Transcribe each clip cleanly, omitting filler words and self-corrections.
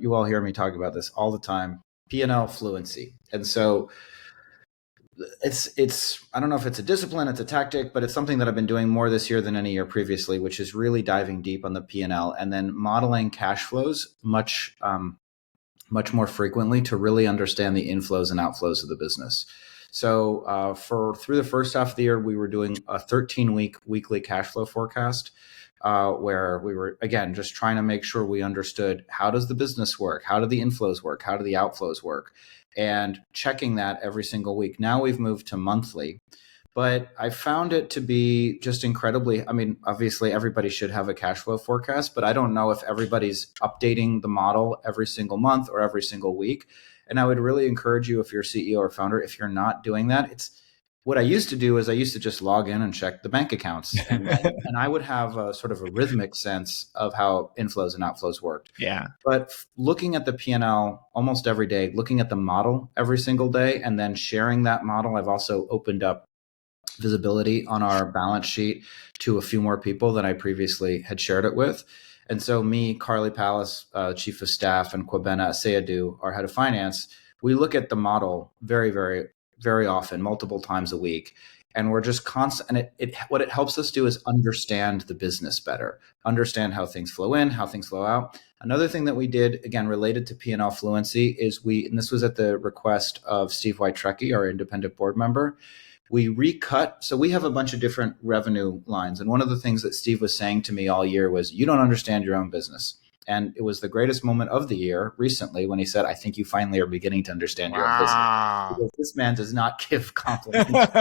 you all hear me talk about this all the time, P&L fluency. And so it's I don't know if it's a discipline, it's a tactic, but it's something that I've been doing more this year than any year previously, which is really diving deep on the P&L and then modeling cash flows much more frequently to really understand the inflows and outflows of the business. So for through the first half of the year, we were doing a 13-week weekly cash flow forecast, where we were, again, just trying to make sure we understood, how does the business work? How do the inflows work? How do the outflows work? And checking that every single week. Now we've moved to monthly, but I found it to be just incredibly, I mean, obviously everybody should have a cash flow forecast, but I don't know if everybody's updating the model every single month or every single week. And I would really encourage you, if you're CEO or founder, if you're not doing that, it's what I used to do is I used to just log in and check the bank accounts, and I would have a sort of a rhythmic sense of how inflows and outflows worked. Yeah. But looking at the P&L almost every day, looking at the model every single day, and then sharing that model, I've also opened up visibility on our balance sheet to a few more people than I previously had shared it with. And so me, Carly Palace, Chief of Staff, and Kwabena Sayadu, our Head of Finance, we look at the model very, very, very often, multiple times a week. And we're just constant. And what it helps us do is understand the business better, understand how things flow in, how things flow out. Another thing that we did, again, related to P&L fluency, is and this was at the request of Steve White-Trekkie, our independent board member, we recut. So we have a bunch of different revenue lines. And one of the things that Steve was saying to me all year was, you don't understand your own business. And it was the greatest moment of the year recently when he said, I think you finally are beginning to understand your own business. Because this man does not give compliments.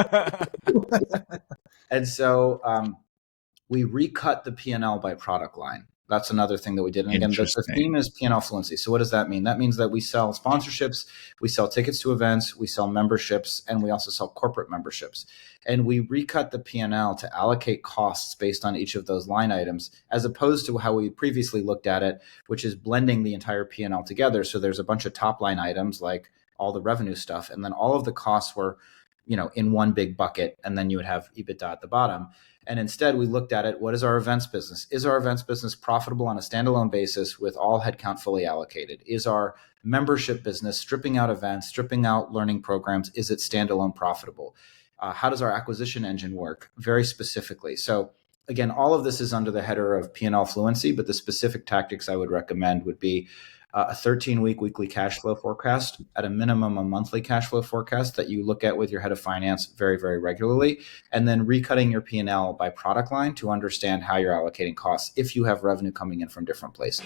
And so we recut the P&L by product line. That's another thing that we did. And again, the theme is P&L fluency. So what does that mean? That means that we sell sponsorships, we sell tickets to events, we sell memberships, and we also sell corporate memberships. And we recut the P&L to allocate costs based on each of those line items, as opposed to how we previously looked at it, which is blending the entire P&L together. So there's a bunch of top line items like all the revenue stuff, and then all of the costs were, in one big bucket, and then you would have EBITDA at the bottom. And instead, we looked at it, what is our events business? Is our events business profitable on a standalone basis with all headcount fully allocated? Is our membership business, stripping out events, stripping out learning programs, is it standalone profitable? How does our acquisition engine work very specifically? So again, all of this is under the header of P&L fluency, but the specific tactics I would recommend would be a 13-week weekly cash flow forecast, at a minimum a monthly cash flow forecast that you look at with your head of finance very, very regularly, and then recutting your P&L by product line to understand how you're allocating costs if you have revenue coming in from different places.